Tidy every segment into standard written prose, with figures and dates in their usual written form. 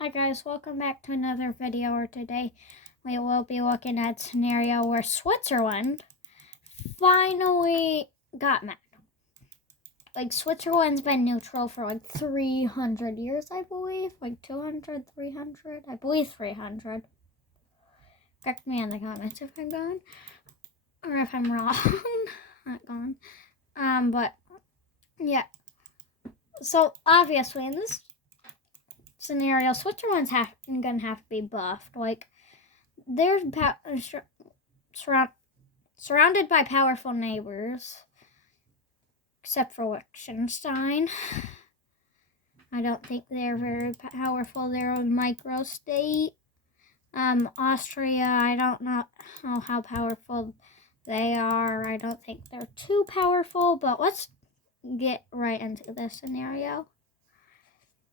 Hi guys, welcome back to another video. Or today we will be looking at a scenario where Switzerland finally got mad. Like, Switzerland's been neutral for like 300 years, I believe. Like 200, 300, I believe 300. Correct me in the comments if I'm gone or if I'm wrong. Not gone. But yeah. So obviously in this scenario, Switzerland's gonna have to be buffed. Like, they're surrounded by powerful neighbors, except for Liechtenstein. I don't think they're very powerful. They're a micro-state. Austria, I don't know how powerful they are. I don't think they're too powerful, but let's get right into this scenario.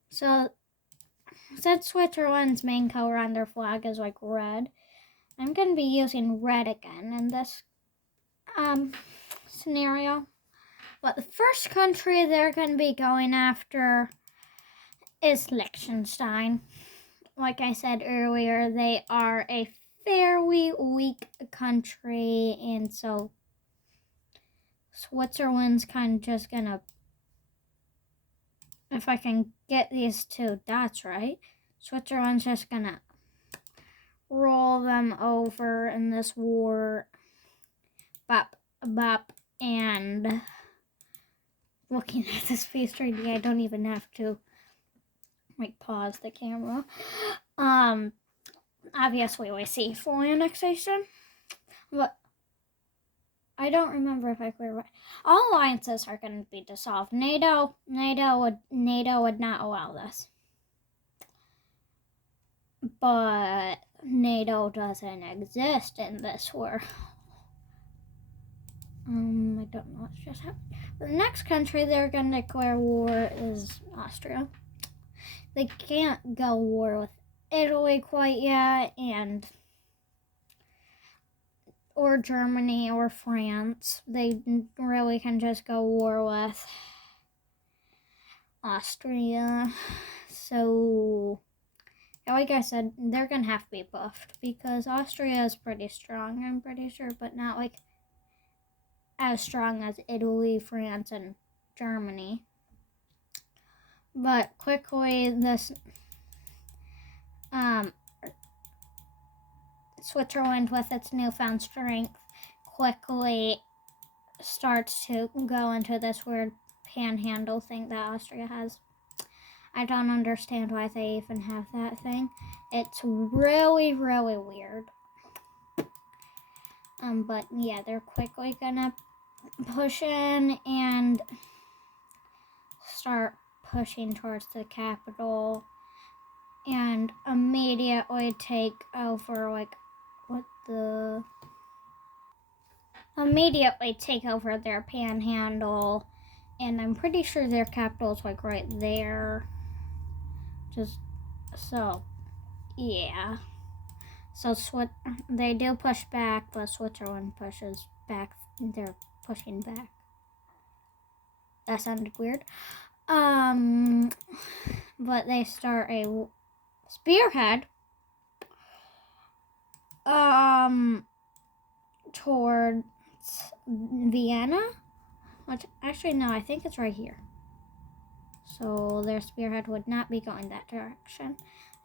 So, since Switzerland's main color on their flag is like red, I'm going to be using red again in this scenario. But the first country they're going to be going after is Liechtenstein. Like I said earlier, they are a fairly weak country, and so Switzerland's kind of just going to, if I can get these two dots right, Switzerland's just going to roll them over in this war. Bop, bop, and looking at this face 3D, I don't even have to like pause the camera. Obviously we see full annexation, but I don't remember if I cleared right. All alliances are going to be dissolved. NATO would not allow this, but NATO doesn't exist in this war. I don't know what's just happened. The next country they're going to declare war is Austria. They can't go war with Italy quite yet, or Germany or France. They really can just go war with Austria. So, like I said, they're going to have to be buffed because Austria is pretty strong, I'm pretty sure, but not like as strong as Italy, France, and Germany. But quickly, this Switzerland, with its newfound strength, quickly starts to go into this weird panhandle thing that Austria has. I don't understand why they even have that thing. It's really, really weird. But yeah, they're quickly gonna push in and start pushing towards the capital and immediately take over their panhandle, and I'm pretty sure their capital is like right there. Just so, yeah. So they do push back, but Switzerland pushes back. They're pushing back. That sounded weird. But they start a spearhead towards Vienna, which actually no, I think it's right here. So their spearhead would not be going that direction.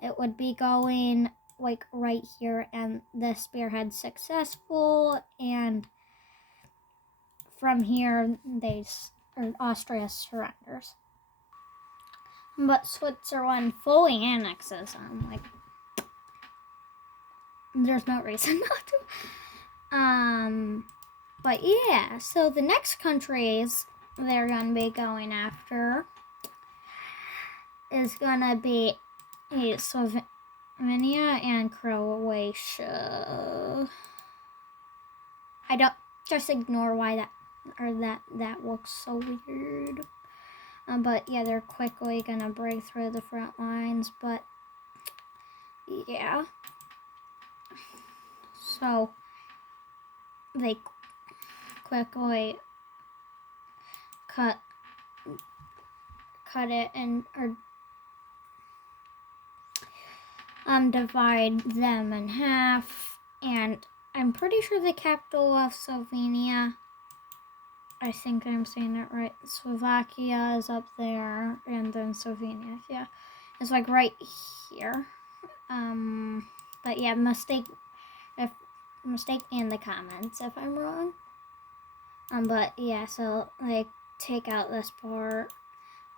It would be going like right here, and the spearhead's successful, and from here Austria surrenders. But Switzerland fully annexes them. Like, there's no reason not to. But yeah, so the next countries they're gonna be going after is gonna be Slovenia and Croatia. I don't, just ignore why that looks so weird. But yeah, they're quickly gonna break through the front lines, but yeah. So they quickly cut it, and divide them in half, and I'm pretty sure the capital of Slovenia, I think I'm saying it right, Slovakia is up there, and then Slovenia, yeah, it's like right here. But yeah, mistake in the comments if I'm wrong. But yeah, so like take out this part.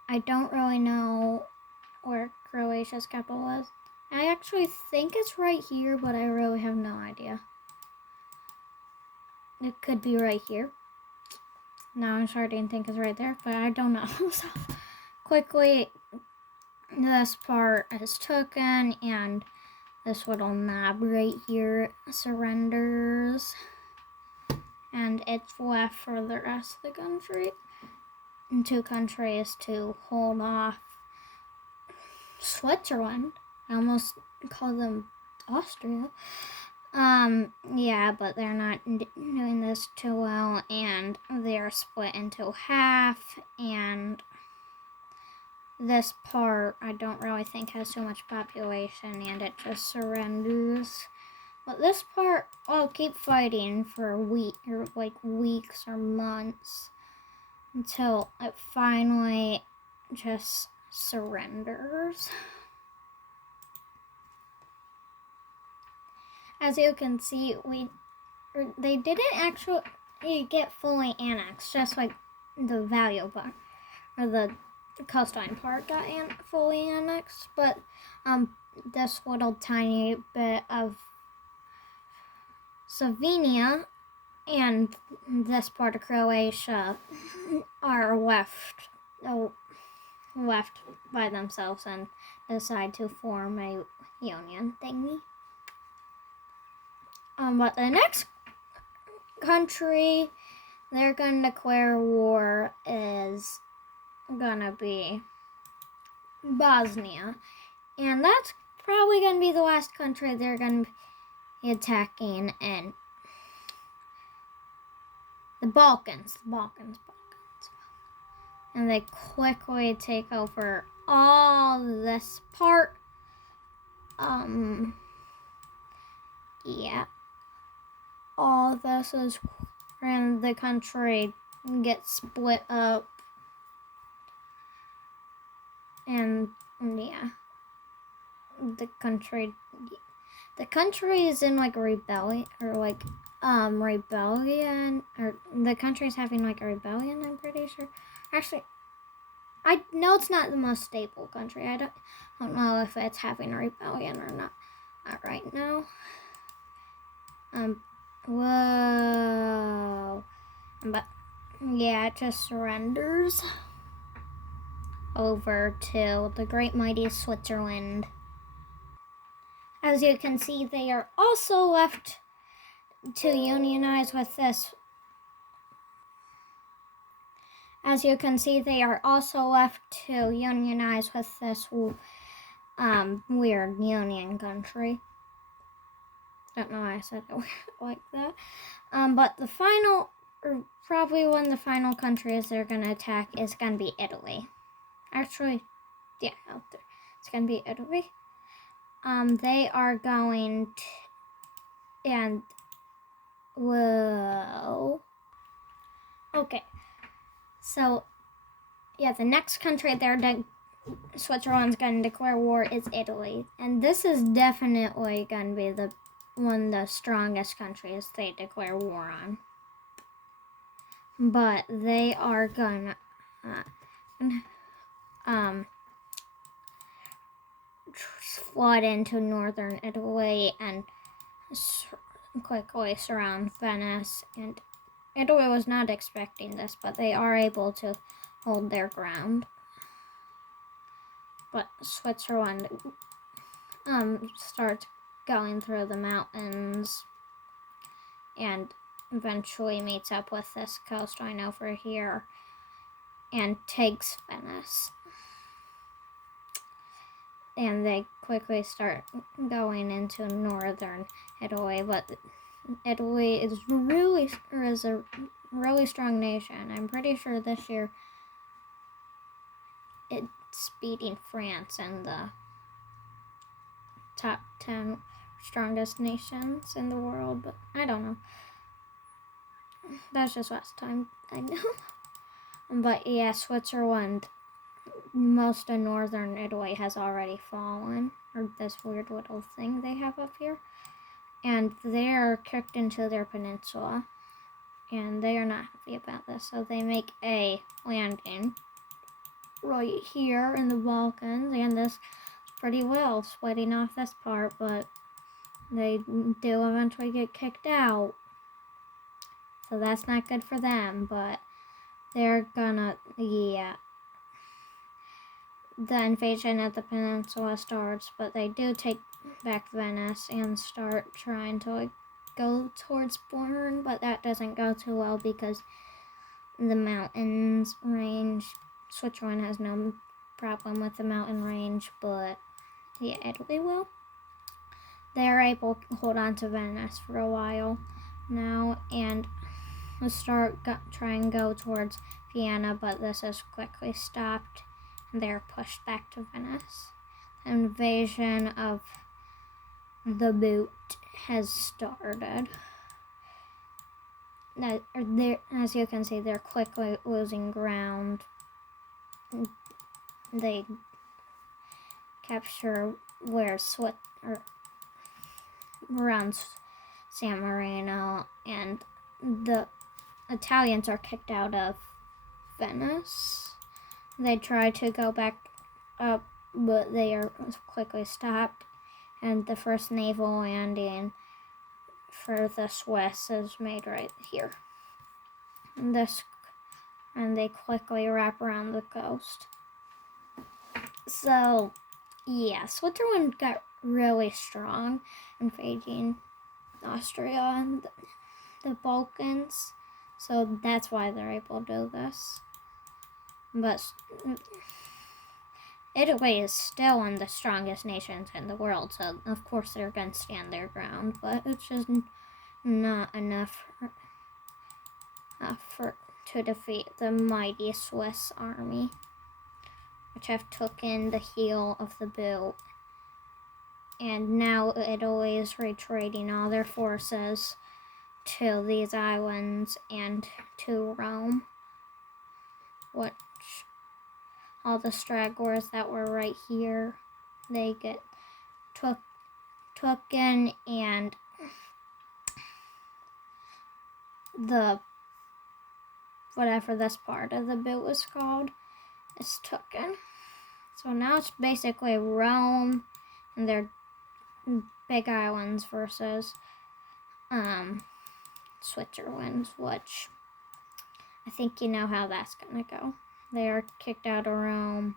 I don't really know where Croatia's capital is. I actually think it's right here, but I really have no idea. It could be right here. Now I'm starting to think it's right there, but I don't know. So quickly, this part is taken, and this little knob right here surrenders, and it's left for the rest of the country. And 2 countries to hold off Switzerland. I almost call them Austria. Yeah, but they're not doing this too well, and they're split into half, and this part I don't really think has too much population, and it just surrenders. But this part, I'll keep fighting for weeks or months until it finally just surrenders. As you can see, they didn't actually get fully annexed, just like the value part, or the coastline part got fully annexed, but this little tiny bit of Slovenia and this part of Croatia are left by themselves and decide to form a union thingy. But the next country they're gonna declare war is gonna be Bosnia, and that's probably gonna be the last country they're gonna be attacking in the Balkans. And they quickly take over all this part. Yeah. All this is, and the country gets split up. And yeah. The country is in like rebellion, or like rebellion, or the country's having like a rebellion, I'm pretty sure. Actually, I know it's not the most stable country. I don't know if it's having a rebellion or not right now. Whoa. But yeah, it just surrenders over to the great mighty Switzerland. As you can see, they are also left to unionize with this. As you can see, they are also left to unionize with this weird union country. Don't know why I said it like that. But the final, or probably one of the final countries they're gonna attack is gonna be Italy. Actually, yeah, no, it's gonna be Italy. They are going to, and whoa. Okay, so yeah, the next country Switzerland's gonna declare war is Italy, and this is definitely gonna be one of the strongest countries they declare war on. But they are gonna flood into northern Italy and quickly surround Venice. And Italy was not expecting this, but they are able to hold their ground. But Switzerland starts going through the mountains and eventually meets up with this coastline over here and takes Venice. And they quickly start going into northern Italy, but Italy is a really strong nation. I'm pretty sure this year it's beating France in the top 10 strongest nations in the world, but I don't know. That's just last time I know. But yeah, Switzerland, most of northern Italy has already fallen, or this weird little thing they have up here. And they're kicked into their peninsula, and they are not happy about this, so they make a landing right here in the Balkans, and this pretty well, splitting off this part, but they do eventually get kicked out. So that's not good for them, but they're gonna, yeah. The invasion of the peninsula starts, but they do take back Venice and start trying to like go towards Born, but that doesn't go too well because the mountains range. Switzerland has no problem with the mountain range, but yeah, Italy will. They're able to hold on to Venice for a while now, and try and go towards Vienna, but this is quickly stopped. They're pushed back to Venice. The invasion of the boot has started. As you can see, they're quickly losing ground. They capture around San Marino, and the Italians are kicked out of Venice. They try to go back up, but they are quickly stopped, and the first naval landing for the Swiss is made right here. And they quickly wrap around the coast. So, yeah, Switzerland got really strong, invading Austria and the Balkans. So that's why they're able to do this. But Italy is still one of the strongest nations in the world, so of course they're going to stand their ground, but it's just not enough to defeat the mighty Swiss army, which have taken the heel of the boot. And now Italy is retreating all their forces to these islands and to Rome, which all the stragglers that were right here, they get taken, and the whatever this part of the boot was called is taken. So now it's basically Rome and their big islands versus Switzerland, which I think you know how that's gonna go. They are kicked out of Rome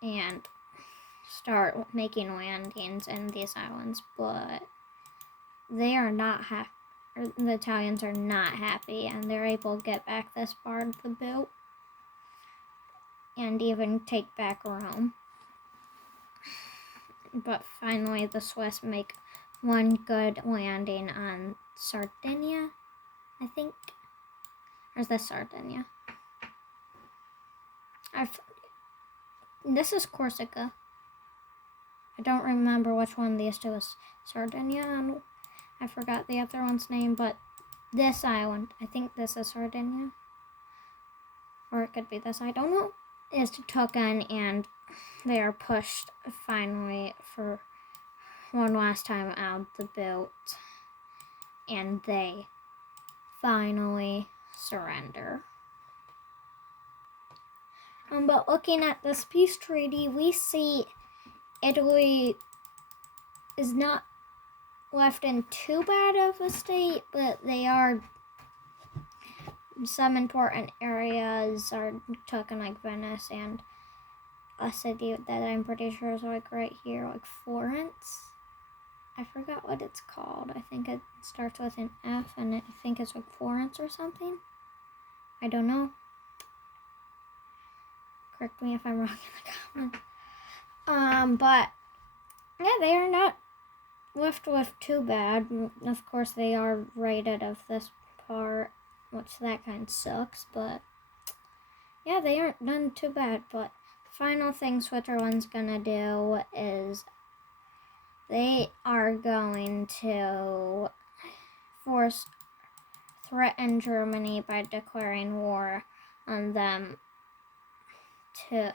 and start making landings in these islands, but they are not happy. The Italians are not happy, and they're able to get back this part of the boot and even take back Rome. But finally, the Swiss make one good landing on Sardinia, I think. Or is this Sardinia? This is Corsica. I don't remember which one of these two is Sardinia, and I forgot the other one's name, but this island, I think this is Sardinia. Or it could be this, I don't know. Is taken, and they are pushed finally for one last time out of the boat, and they finally surrender. But looking at this peace treaty, we see Italy is not left in too bad of a state, but they are, some important areas are taken, like Venice, and a city that I'm pretty sure is like right here, like Florence. I forgot what it's called. I think it starts with an F, and I think it's like Florence or something. I don't know. Correct me if I'm wrong in the comments. But yeah, they are not left with too bad. Of course, they are raided of this part, which that kind of sucks. But yeah, they aren't done too bad. But final thing Switzerland's gonna do is they are going to threaten Germany by declaring war on them to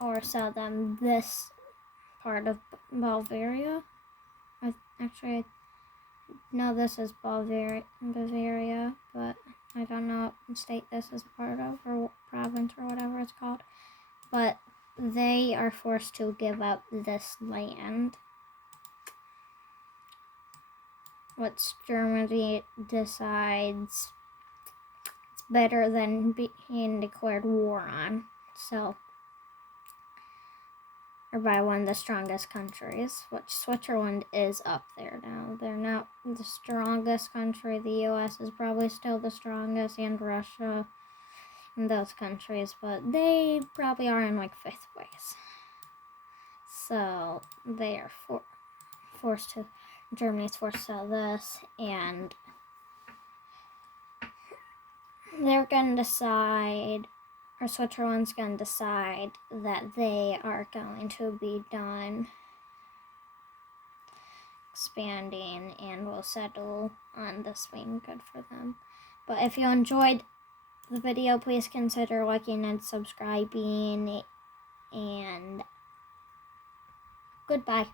or sell them this part of Bavaria. Actually, no, this is Bavaria, but I don't know what state this is part of, or province, or whatever it's called. But they are forced to give up this land, which Germany decides it's better than being declared war on. So, or by one of the strongest countries, which Switzerland is up there now. They're not the strongest country. The US is probably still the strongest, and Russia, and those countries, but they probably are in like 5th place. So they are Germany's forced to sell this, and they're going to decide, or Switzerland's going to decide that they are going to be done expanding and will settle on this being good for them. But if you enjoyed the video, please consider liking and subscribing, and goodbye.